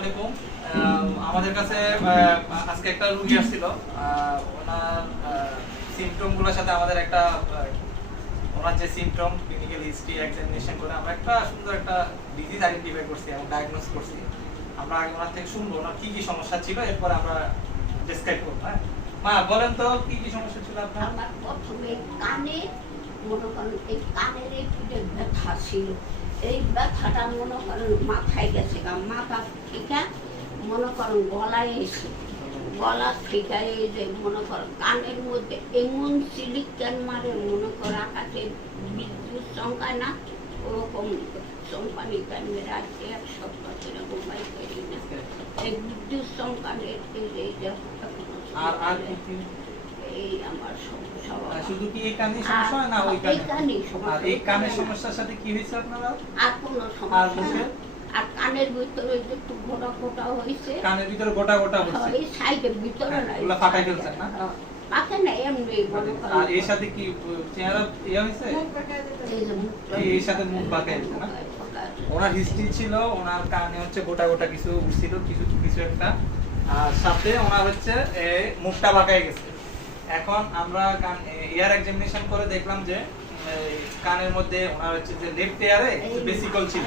আলাইকুম। আমাদের কাছে আজকে একটা রোগী আসছিল। ওনার সিমটমগুলোর সাথে আমাদের একটা ওনার যে সিমটম ক্লিনিক্যাল হিস্ট্রি এক্সামিনেশন করে আমরা একটা সুন্দর একটা ডিজিজ আইডেন্টিফাই করছি এবং ডায়াগনোস করছি। আমরা আগে ওনার থেকে শুনবো ওনার কি কি সমস্যা ছিল, এরপর আমরা ডেসক্রাইব করবো। হ্যাঁ মা, বলেন তো কি কি সমস্যা ছিল আপনার? আমার প্রথমে কানে মনে করেন এই কানের একটু ব্যথা ছিল। এই ব্যথাটা মনে করেন মাথায় গেছে, মাথা থেকে মনে করেন গলায় এসে গলা থেকে এই যে মনে করেন কানের মধ্যে এমন সিলিকেন মারে মনে করে আকাশে বিদ্যুৎ চমকায় না, ওরকম চমকানি টাইমের আজকে এক সপ্তাহ ধরে ঘুমাই করি না। এই বিদ্যুৎ চমকানের এই যে আর কি এই আমার সমস্যা। শুধু কি এই কানের সমস্যা না ওই কানে? আর এই কানের সমস্যার সাথে কি হয়েছে আপনার? আর কোনো সমস্যা না। আর কানের ভিতরে একটু গোটা গোটা হইছে। কানের ভিতরে গোটা গোটা হচ্ছে? এই সাইডের ভিতরে না, ওগুলা ফাটাই ফেলছেন না? পাকে না, এমনি মনে করেন। আর এর সাথে কি চেহারা ইয়া হইছে? এর সাথে মুখ বাঁকা হইছে না? ওনার হিস্ট্রি ছিল ওনার কানে হচ্ছে গোটা গোটা কিছু উঠছিল, কিছু একটা, আর সাথে ওনার হচ্ছে মুখটা বাঁকায় গেছে। এখন আমরা ইয়ার এক্সামিনেশন করে দেখলাম যে কানের মধ্যে ওনার হচ্ছে যে লেফট ইয়ারে বেসিকল ছিল,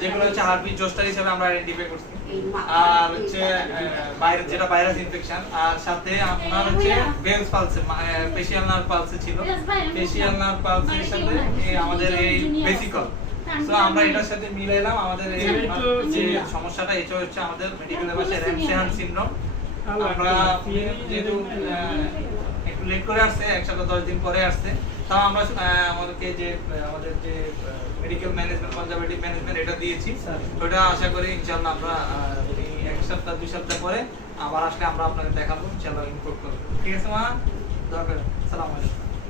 যেগুলো হচ্ছে হার্টবিট জোস্টার হিসেবে আমরা আইডেন্টিফাই করছি। আর হচ্ছে বাইরে যেটা ভাইরাস ইনফেকশন, আর সাথে ওনার হচ্ছে বেলস পালসে ফেশিয়াল নার্ভ পালসে ছিল। ফেশিয়াল নার্ভ পালসের সাথে আমাদের এই বেসিকল। সো আমরা এটার সাথে মিলাইলাম আমাদের এই যে সমস্যাটা, এটা হচ্ছে আমাদের মেডিকেল ভাষায় র্যামসে-হান্ট সিনড্রোম। আমরা যেহেতু একটু লেট করে আসছে, 1 সপ্তাহ 10 দিন পরে আসছে, তাও আমরা আমাদের যে মেডিকেল ম্যানেজমেন্ট কনজারভেটিভ ম্যানেজমেন্ট এটা দিয়েছি। ওটা আশা করি ইনশাআল্লাহ আমরা 1 সপ্তাহ 2 সপ্তাহ পরে আবার আসলে আমরা আপনাদের দেখাবো, ইনশাআল্লাহ ইনপুট করব। ঠিক আছে মা, দরকার। আসসালামু আলাইকুম।